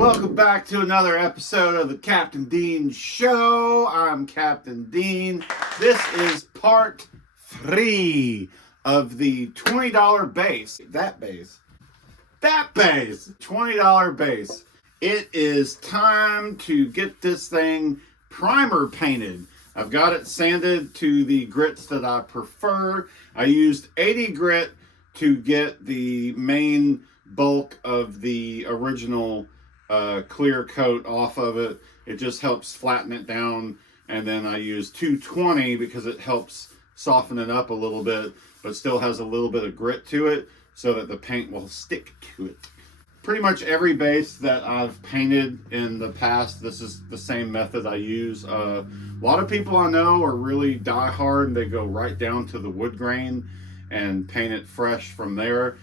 Welcome back to another episode of the Captain Dean Show. I'm Captain Dean. This is part 3 of the $20 base. That base. $20 base. It is time to get this thing primer painted. I've got it sanded to the grits that I prefer. I used 80 grit to get the main bulk of the original clear coat off of it. It just helps flatten it down. And then I use 220 because it helps soften it up a little bit, but still has a little bit of grit to it so that the paint will stick to it. Pretty much every base that I've painted in the past, this is the same method I use. A lot of people I know are really die-hard and they go right down to the wood grain and paint it fresh from there.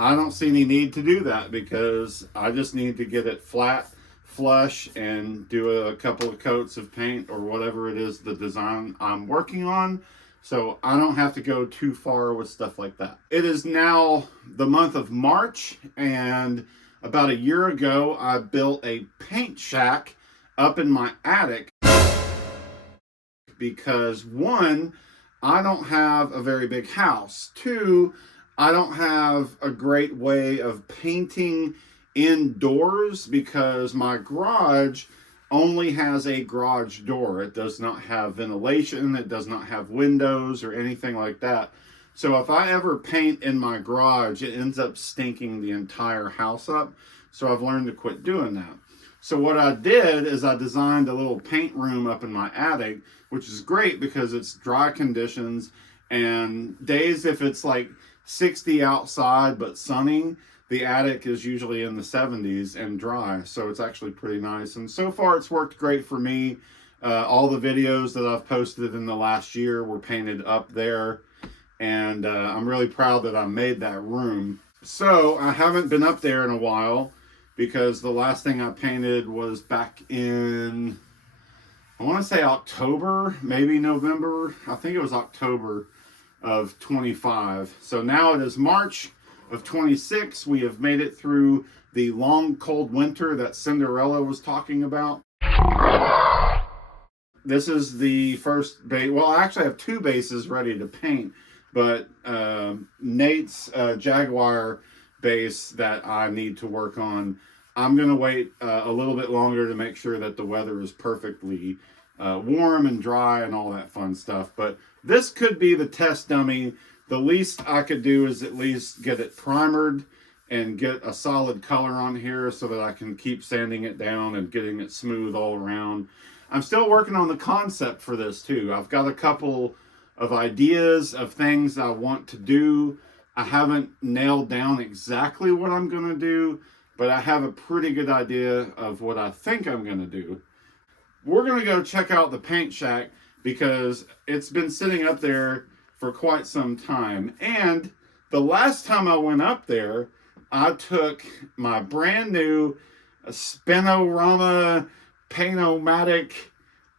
I don't see any need to do that because I just need to get it flat, flush, and do a couple of coats of paint or whatever it is the design I'm working on. So I don't have to go too far with stuff like that. It is now the month of March, and about a year ago, I built a paint shack up in my attic because 1, I don't have a very big house. 2, I don't have a great way of painting indoors because my garage only has a garage door. It does not have ventilation. It does not have windows or anything like that. So if I ever paint in my garage, it ends up stinking the entire house up. So I've learned to quit doing that. So what I did is I designed a little paint room up in my attic, which is great because it's dry conditions, and days if it's like 60 outside but sunny, the attic is usually in the 70s and dry, so it's actually pretty nice. And so far it's worked great for me. All the videos that I've posted in the last year were painted up there, and I'm really proud that I made that room. So I haven't been up there in a while because the last thing I painted was back in, I want to say October, maybe November. I think it was October of 25. So now it is March of 26. We have made it through the long cold winter that Cinderella was talking about. This is the first base. Well, I actually have 2 bases ready to paint, but Nate's Jaguar base that I need to work on, I'm going to wait a little bit longer to make sure that the weather is perfectly warm and dry and all that fun stuff. But this could be the test dummy. The least I could do is at least get it primered and get a solid color on here so that I can keep sanding it down and getting it smooth all around. I'm still working on the concept for this too. I've got a couple of ideas of things I want to do. I haven't nailed down exactly what I'm going to do, but I have a pretty good idea of what I think I'm going to do. We're going to go check out the paint shack because it's been sitting up there for quite some time. And the last time I went up there, I took my brand new Spinorama Paint-O-Matic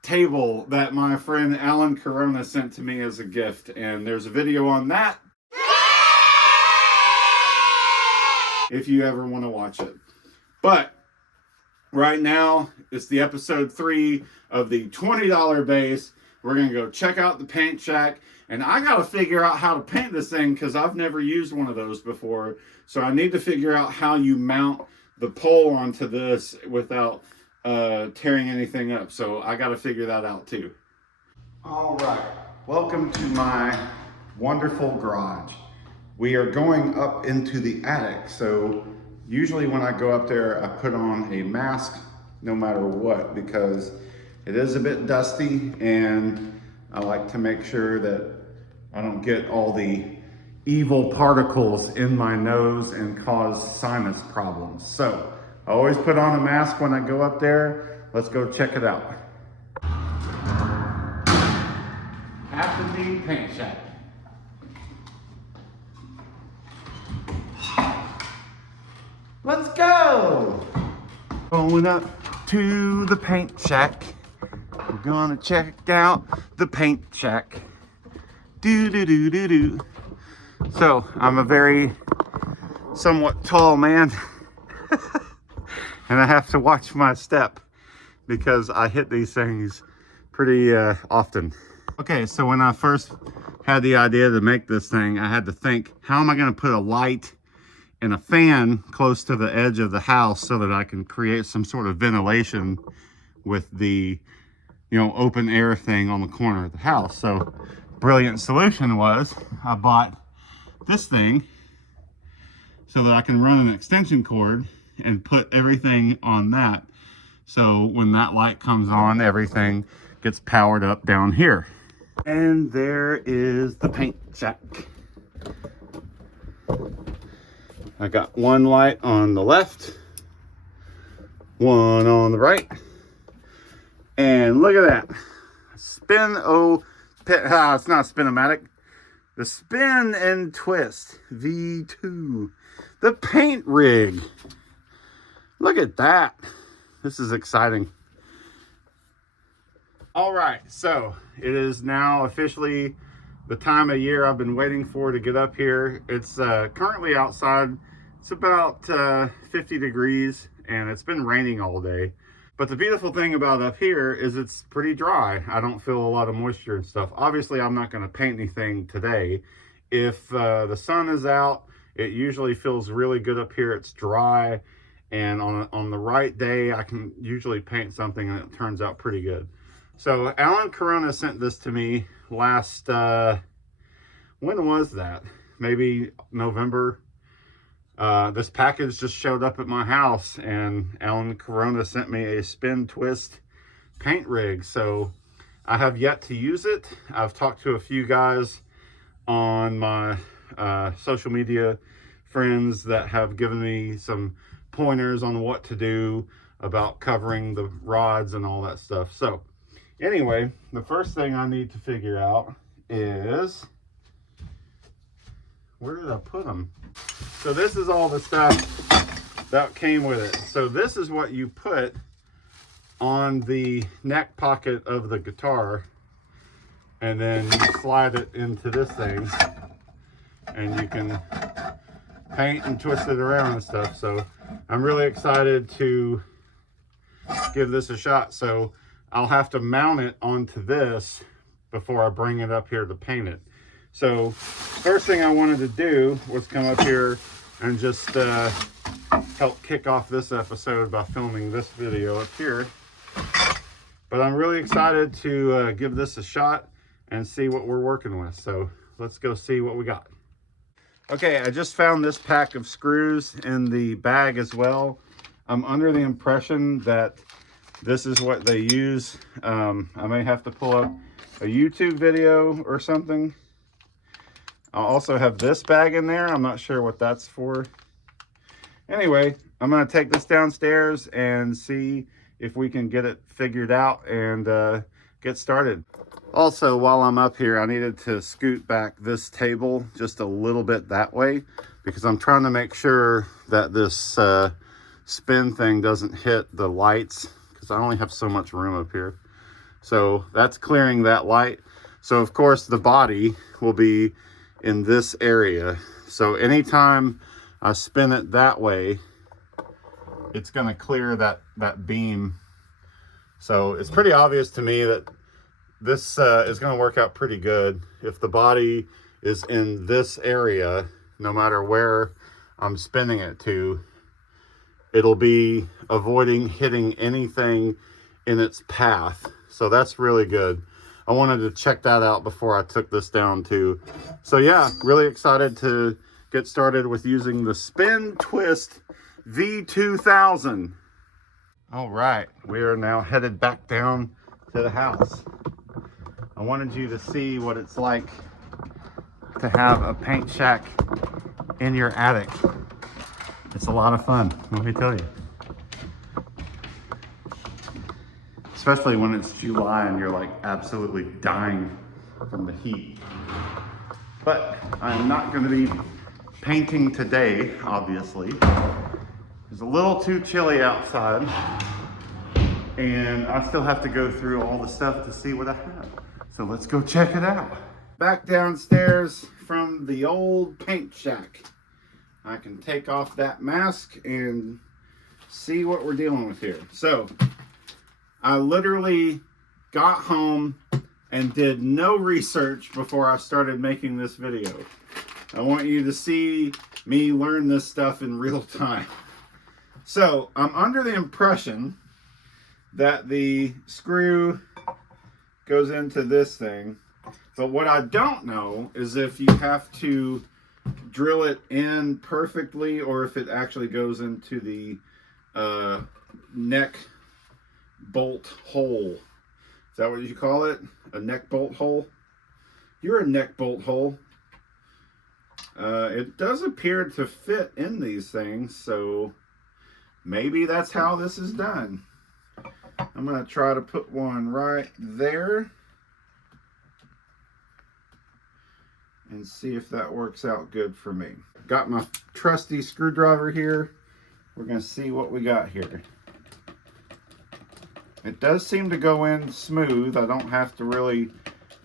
table that my friend Alan Corona sent to me as a gift. And there's a video on that if you ever want to watch it. But right now, it's the episode 3 of the $20 base. We're going to go check out the paint shack. And I got to figure out how to paint this thing because I've never used one of those before. So I need to figure out how you mount the pole onto this without tearing anything up. So I got to figure that out too. All right. Welcome to my wonderful garage. We are going up into the attic. So usually when I go up there, I put on a mask no matter what because it is a bit dusty and I like to make sure that I don't get all the evil particles in my nose and cause sinus problems. So I always put on a mask when I go up there. Let's go check it out. Captain Dean Paint Shack. Let's go! Going up to the paint shack. We're gonna check out the paint shack. Do. So I'm a very somewhat tall man. and I have to watch my step because I hit these things pretty often. Okay, so when I first had the idea to make this thing, I had to think, how am I going to put a light and a fan close to the edge of the house so that I can create some sort of ventilation with the, open air thing on the corner of the house. So brilliant solution was I bought this thing so that I can run an extension cord and put everything on that. So when that light comes on, everything gets powered up down here. And there is the paint shack. I got one light on the left, one on the right, and look at that. It's not Spin-O-Matic. The Spin and Twist V2. The paint rig. Look at that. This is exciting. All right, so it is now officially the time of year I've been waiting for to get up here. It's currently outside. It's about 50 degrees and it's been raining all day. But the beautiful thing about up here is it's pretty dry. I don't feel a lot of moisture and stuff. Obviously, I'm not going to paint anything today. If the sun is out, it usually feels really good up here. It's dry, and on the right day, I can usually paint something and it turns out pretty good. So Alan Corona sent this to me last, when was that? Maybe November. This package just showed up at my house and Alan Corona sent me a Spin Twist paint rig. So I have yet to use it. I've talked to a few guys on my social media friends that have given me some pointers on what to do about covering the rods and all that stuff. So anyway, the first thing I need to figure out is, where did I put them? So this is all the stuff that came with it. So this is what you put on the neck pocket of the guitar, and then you slide it into this thing and you can paint and twist it around and stuff. So I'm really excited to give this a shot. So I'll have to mount it onto this before I bring it up here to paint it. So first thing I wanted to do was come up here and just help kick off this episode by filming this video up here. But I'm really excited to give this a shot and see what we're working with. So let's go see what we got. Okay, I just found this pack of screws in the bag as well. I'm under the impression that this is what they use. I may have to pull up a YouTube video or something. I'll also have this bag in there. I'm not sure what that's for. Anyway, I'm going to take this downstairs and see if we can get it figured out and get started. Also, while I'm up here, I needed to scoot back this table just a little bit that way because I'm trying to make sure that this spin thing doesn't hit the lights because I only have so much room up here. So that's clearing that light. So of course the body will be in this area. So anytime I spin it that way, it's going to clear that beam. So it's pretty obvious to me that this is going to work out pretty good. If the body is in this area, no matter where I'm spinning it to, it'll be avoiding hitting anything in its path. So that's really good. I wanted to check that out before I took this down too. So yeah, really excited to get started with using the Spin Twist V2000. All right, we are now headed back down to the house. I wanted you to see what it's like to have a paint shack in your attic. It's a lot of fun, let me tell you. Especially when it's July and you're like absolutely dying from the heat. But I'm not going to be painting today, obviously. It's a little too chilly outside and I still have to go through all the stuff to see what I have. So let's go check it out. Back downstairs from the old paint shack. I can take off that mask and see what we're dealing with here. So I literally got home and did no research before I started making this video. I want you to see me learn this stuff in real time. So I'm under the impression that the screw goes into this thing, but what I don't know is if you have to drill it in perfectly or if it actually goes into the neck bolt hole. Is that what you call it? A neck bolt hole? You're a neck bolt hole. It does appear to fit in these things, so maybe that's how this is done. I'm going to try to put one right there and see if that works out good for me. Got my trusty screwdriver here. We're going to see what we got here. It does seem to go in smooth. I don't have to really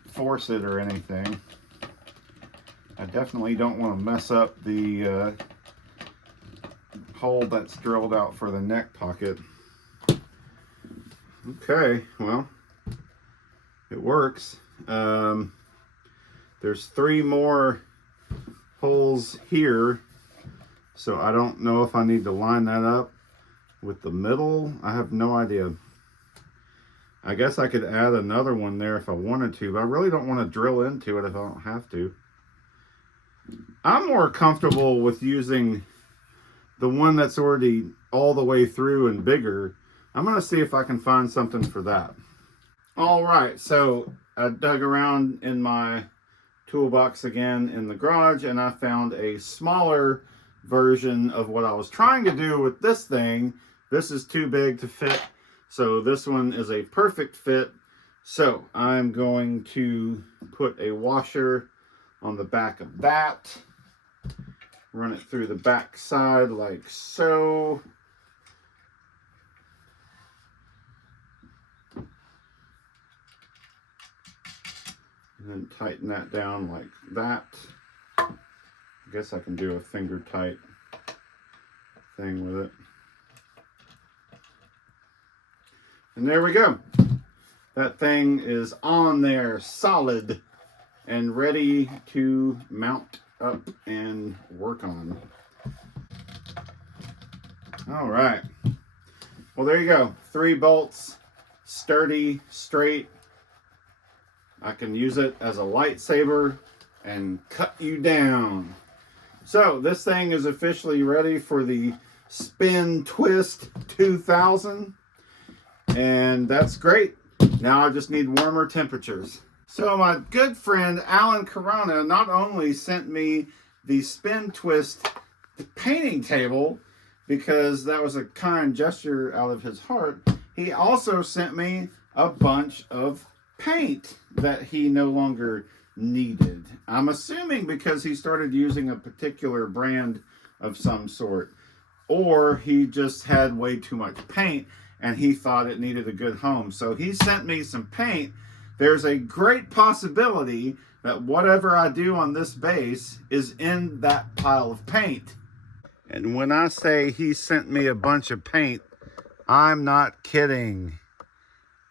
force it or anything. I definitely don't want to mess up the hole that's drilled out for the neck pocket. Okay, well, it works. There's 3 more holes here, so I don't know if I need to line that up with the middle. I have no idea. I guess I could add another one there if I wanted to, but I really don't want to drill into it if I don't have to. I'm more comfortable with using the one that's already all the way through and bigger. I'm going to see if I can find something for that. All right, so I dug around in my toolbox again in the garage and I found a smaller version of what I was trying to do with this thing. This is too big to fit, so this one is a perfect fit. So I'm going to put a washer on the back of that, run it through the back side like so. And then tighten that down like that. I guess I can do a finger tight thing with it. And there we go. That thing is on there solid and ready to mount up and work on. All right. Well, there you go. 3 bolts, sturdy, straight. I can use it as a lightsaber and cut you down. So this thing is officially ready for the Spin Twist 2000. And that's great. Now I just need warmer temperatures. So my good friend Alan Corona not only sent me the Spin Twist painting table, because that was a kind gesture out of his heart, he also sent me a bunch of paint that he no longer needed. I'm assuming because he started using a particular brand of some sort, or he just had way too much paint and he thought it needed a good home. So he sent me some paint. There's a great possibility that whatever I do on this base is in that pile of paint. And when I say he sent me a bunch of paint, I'm not kidding.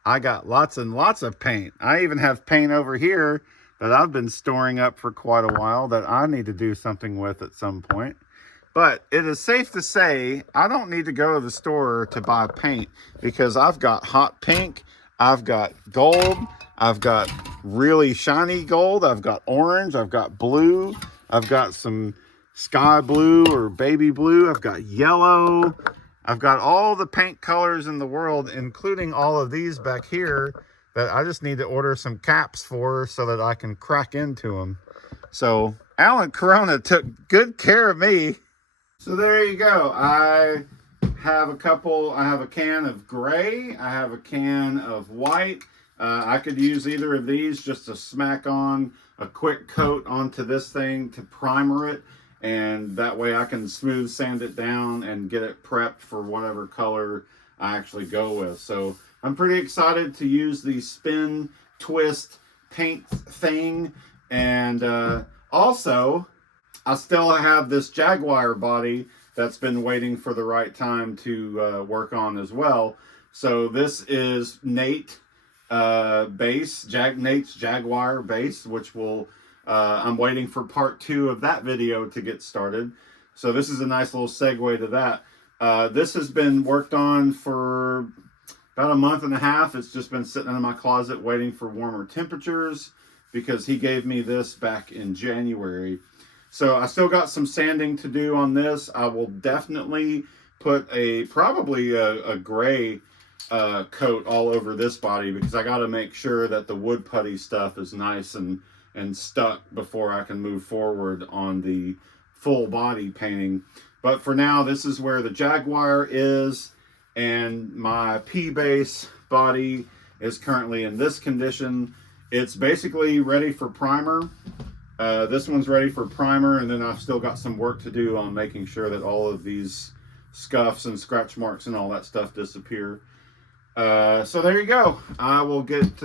I got lots and lots of paint. I even have paint over here that I've been storing up for quite a while that I need to do something with at some point. But it is safe to say I don't need to go to the store to buy paint, because I've got hot pink, I've got gold, I've got really shiny gold, I've got orange, I've got blue, I've got some sky blue or baby blue, I've got yellow. I've got all the paint colors in the world, including all of these back here that I just need to order some caps for so that I can crack into them. So Alan Corona took good care of me. So there you go. I have a can of gray. I have a can of white. I could use either of these just to smack on a quick coat onto this thing to primer it. And that way I can smooth sand it down and get it prepped for whatever color I actually go with. So I'm pretty excited to use the Spin Twist paint thing. And also, I still have this Jaguar body that's been waiting for the right time to work on as well. So this is Nate base, Nate's Jaguar base, which will, I'm waiting for part 2 of that video to get started. So this is a nice little segue to that. This has been worked on for about a month and a half. It's just been sitting in my closet waiting for warmer temperatures because he gave me this back in January. So I still got some sanding to do on this. I will definitely put probably a gray coat all over this body because I got to make sure that the wood putty stuff is nice and stuck before I can move forward on the full body painting. But for now, this is where the Jaguar is, and my P-base body is currently in this condition. It's basically ready for primer. This one's ready for primer, and then I've still got some work to do on making sure that all of these scuffs and scratch marks and all that stuff disappear. So there you go. I will get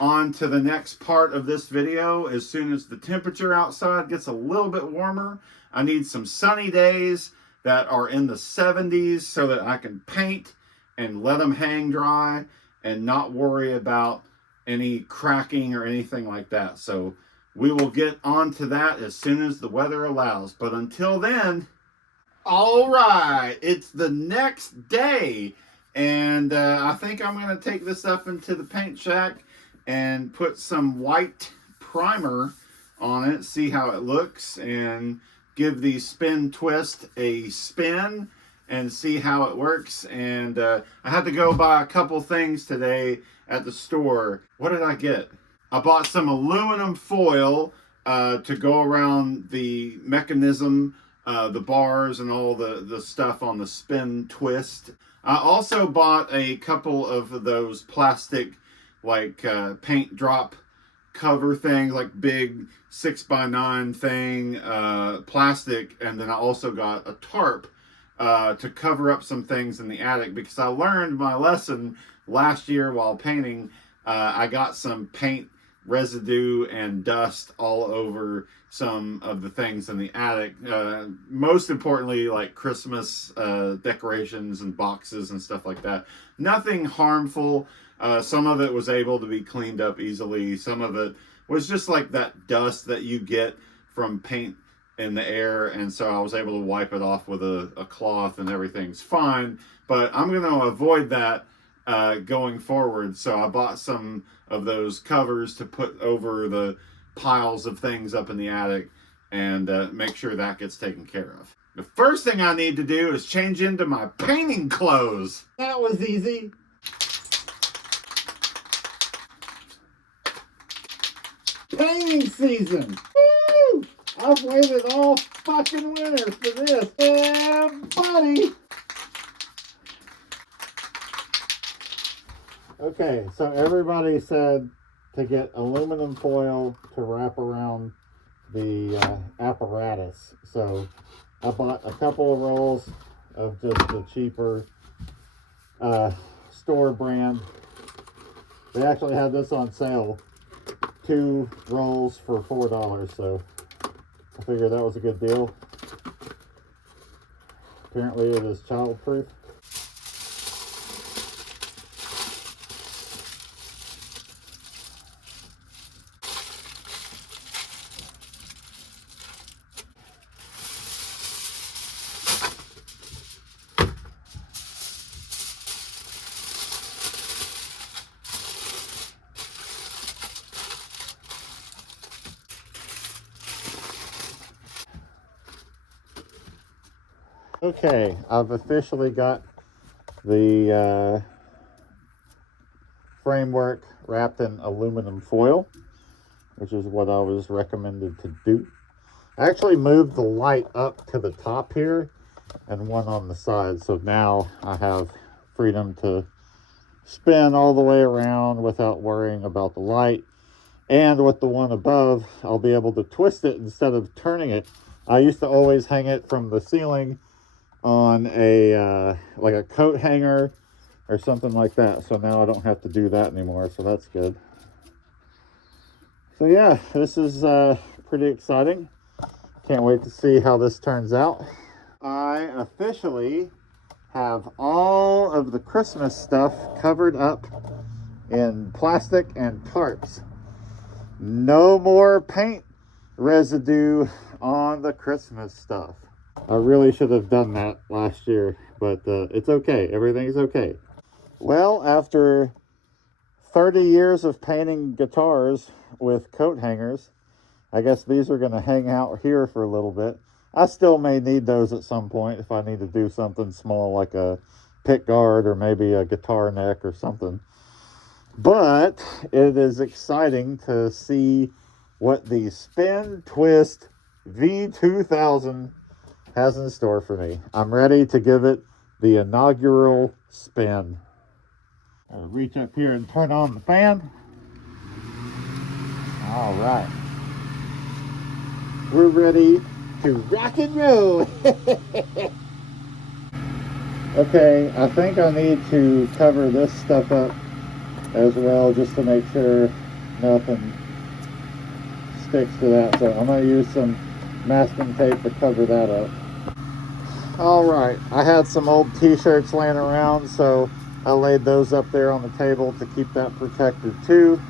on to the next part of this video as soon as the temperature outside gets a little bit warmer. I need some sunny days that are in the 70s so that I can paint and let them hang dry and not worry about any cracking or anything like that. So we will get on to that as soon as the weather allows. But until then, all right, it's the next day. And I think I'm going to take this up into the paint shack and put some white primer on it, see how it looks, and give the spin twist a spin and see how it works. And I had to go buy a couple things today at the store. What did I get? I bought some aluminum foil to go around the mechanism, the bars and all the stuff on the spin twist. I also bought a couple of those plastic like paint drop cover things, like big 6x9 thing, plastic. And then I also got a tarp to cover up some things in the attic because I learned my lesson last year while painting. I got some paint residue and dust all over some of the things in the attic. Most importantly, like Christmas decorations and boxes and stuff like that. Nothing harmful. Some of it was able to be cleaned up easily. Some of it was just like that dust that you get from paint in the air, and so I was able to wipe it off with a cloth and everything's fine. But I'm going to avoid that going forward, so I bought some of those covers to put over the piles of things up in the attic and make sure that gets taken care of. The first thing I need to do is change into my painting clothes. That was easy. Painting season! Woo! I've waited all fucking winter for this. Yeah, buddy! Okay, so everybody said to get aluminum foil to wrap around the apparatus. So I bought a couple of rolls of just the cheaper store brand. They actually had this on sale. 2 rolls for $4, so I figured that was a good deal. Apparently it is childproof. Okay, I've officially got the framework wrapped in aluminum foil, which is what I was recommended to do. I actually moved the light up to the top here and one on the side, so now I have freedom to spin all the way around without worrying about the light. And with the one above, I'll be able to twist it instead of turning it. I used to always hang it from the ceiling on a like a coat hanger or something like that, so now I don't have to do that anymore, so that's good. So yeah, this is pretty exciting. Can't wait to see how this turns out. I officially have all of the Christmas stuff covered up in plastic and tarps. No more paint residue on the Christmas stuff. I really should have done that last year, but it's okay. Everything's okay. Well, after 30 years of painting guitars with coat hangers, I guess these are going to hang out here for a little bit. I still may need those at some point if I need to do something small like a pick guard or maybe a guitar neck or something. But it is exciting to see what the Spin Twist V2000 has in store for me. I'm ready to give it the inaugural spin. I'll reach up here and turn on the fan. All right. We're ready to rock and roll. Okay, I think I need to cover this stuff up as well, just to make sure nothing sticks to that. So I'm going to use some masking tape to cover that up. All right, I had some old t-shirts laying around, so I laid those up there on the table to keep that protected too.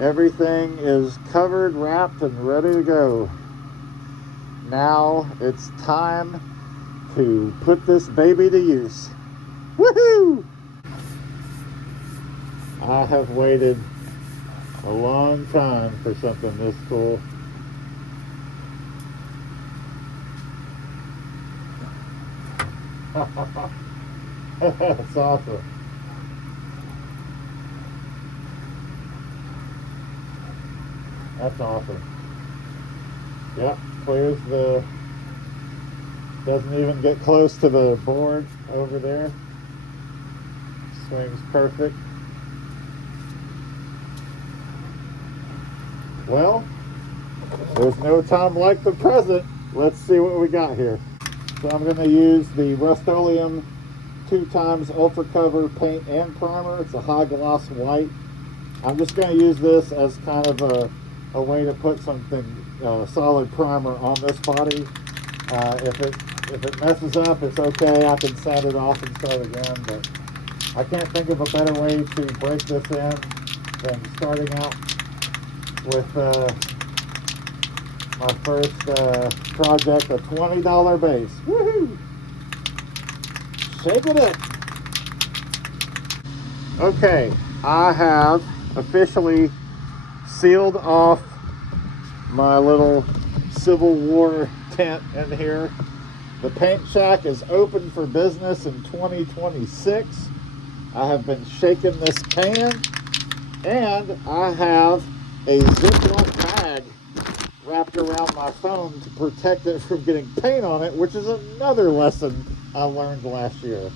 Everything is covered, wrapped, and ready to go. Now it's time to put this baby to use. Woohoo! I have waited a long time for something this cool. That's awesome. That's awesome. Yep, clears the, doesn't even get close to the board over there. Swings perfect. Well, there's no time like the present. Let's see what we got here. So I'm going to use the Rust-Oleum 2x Ultra Cover paint and primer. It's a high gloss white. I'm just going to use this as kind of a way to put something solid primer on this body. If it messes up, it's okay. I can sand it off and start again. But I can't think of a better way to break this in than starting out with my first project, a $20 base. Woohoo! Shake it up. Okay, I have officially sealed off my little Civil War tent in here. The paint shack is open for business in 2026. I have been shaking this can, and I have a Ziploc bag wrapped around my phone to protect it from getting paint on it, which is another lesson I learned last year.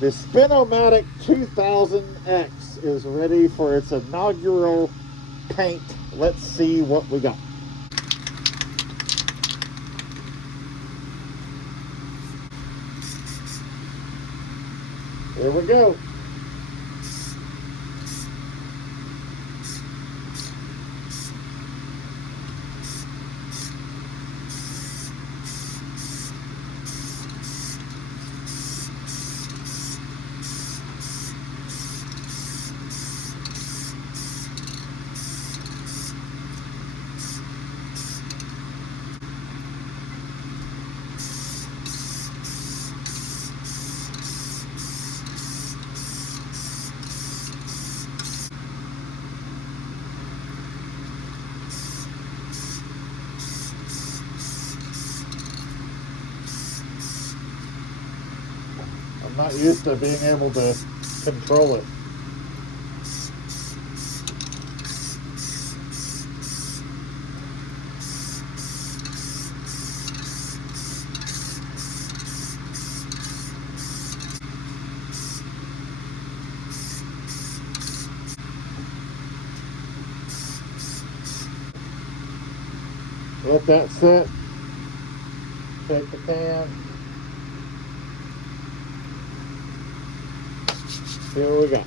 The Spin-O-Matic 2000X is ready for its inaugural paint. Let's see what we got. Here we go. I'm not used to being able to control it. Let that sit. Take the can. Here we go.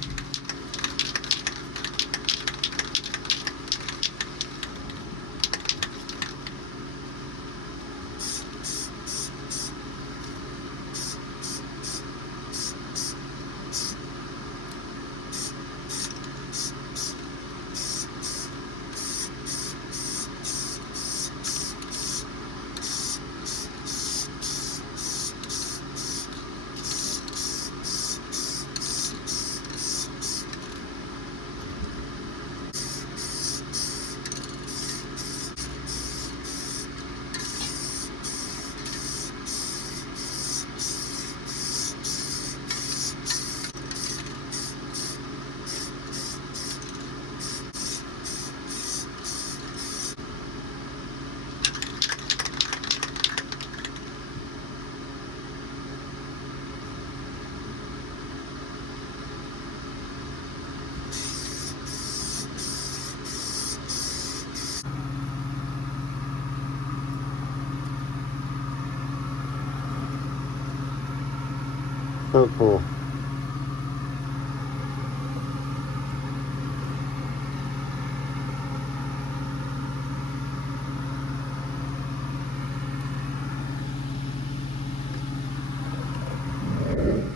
So cool.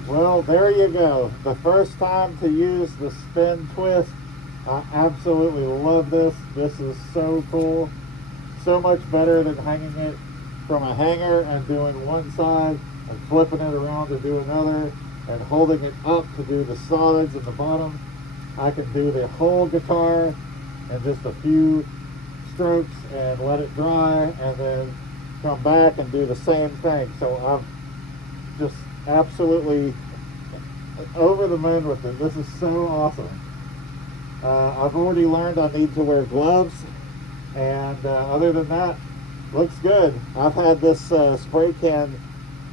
Well, there you go. The first time to use the spin twist. I absolutely love this. This is so cool. So much better than hanging it from a hanger and doing one side and flipping it around to do another and holding it up to do the solids in the bottom. I can do the whole guitar in just a few strokes and let it dry and then come back and do the same thing. So I'm just absolutely over the moon with it. This is so awesome. I've already learned I need to wear gloves, and other than that, looks good. I've had this spray can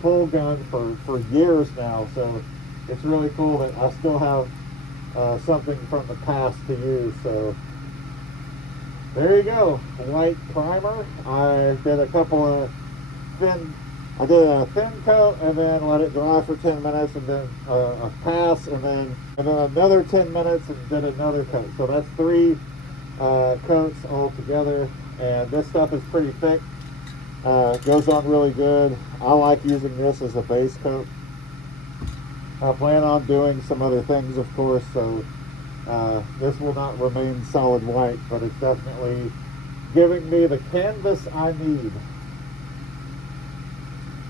pull gun for years now, so it's really cool that I still have something from the past to use. So there you go, white primer. I did a thin coat and then let it dry for 10 minutes and then a pass and then another 10 minutes and then another coat. So that's 3 coats all together, and this stuff is pretty thick. Goes on really good. I like using this as a base coat. I plan on doing some other things, of course, so this will not remain solid white, but it's definitely giving me the canvas I need.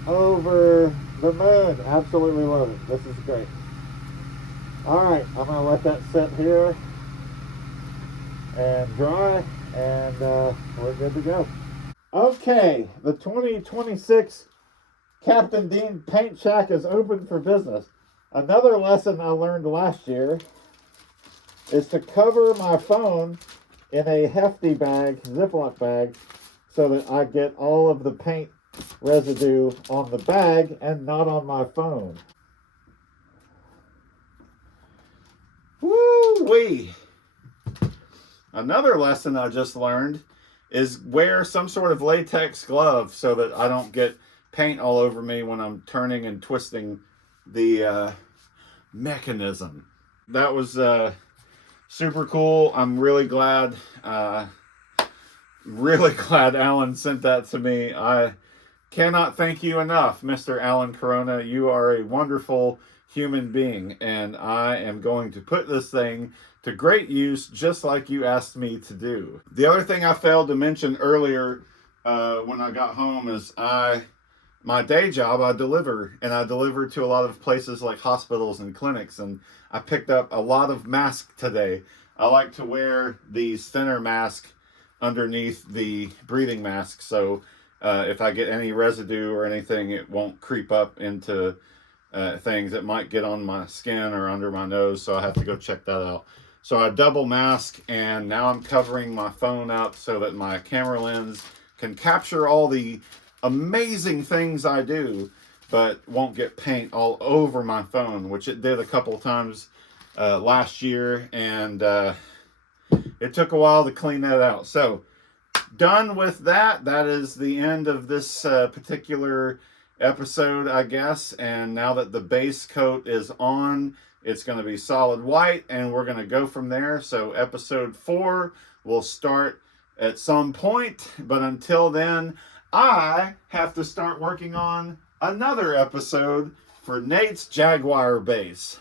Over the moon. Absolutely love it. This is great. Alright, I'm going to let that sit here and dry, and we're good to go. Okay, the 2026 Captain Dean Paint Shack is open for business. Another lesson I learned last year is to cover my phone in a hefty bag, Ziploc bag, so that I get all of the paint residue on the bag and not on my phone. Woo-wee! Another lesson I just learned is wear some sort of latex glove so that I don't get paint all over me when I'm turning and twisting the mechanism. That was super cool. I'm really glad Alan sent that to me. I cannot thank you enough, Mr. Alan Corona. You are a wonderful human being, and I am going to put this thing to great use just like you asked me to do. The other thing I failed to mention earlier when I got home is my day job, I deliver to a lot of places like hospitals and clinics, and I picked up a lot of masks today. I like to wear these thinner masks underneath the breathing mask, so if I get any residue or anything, it won't creep up into things. It might get on my skin or under my nose, so I have to go check that out. So I double mask, and now I'm covering my phone up so that my camera lens can capture all the amazing things I do, but won't get paint all over my phone, which it did a couple times last year, and it took a while to clean that out. So done with that. That is the end of this particular episode, I guess. And now that the base coat is on, it's going to be solid white, and we're going to go from there. So episode 4 will start at some point, but until then, I have to start working on another episode for Nate's Jaguar bass.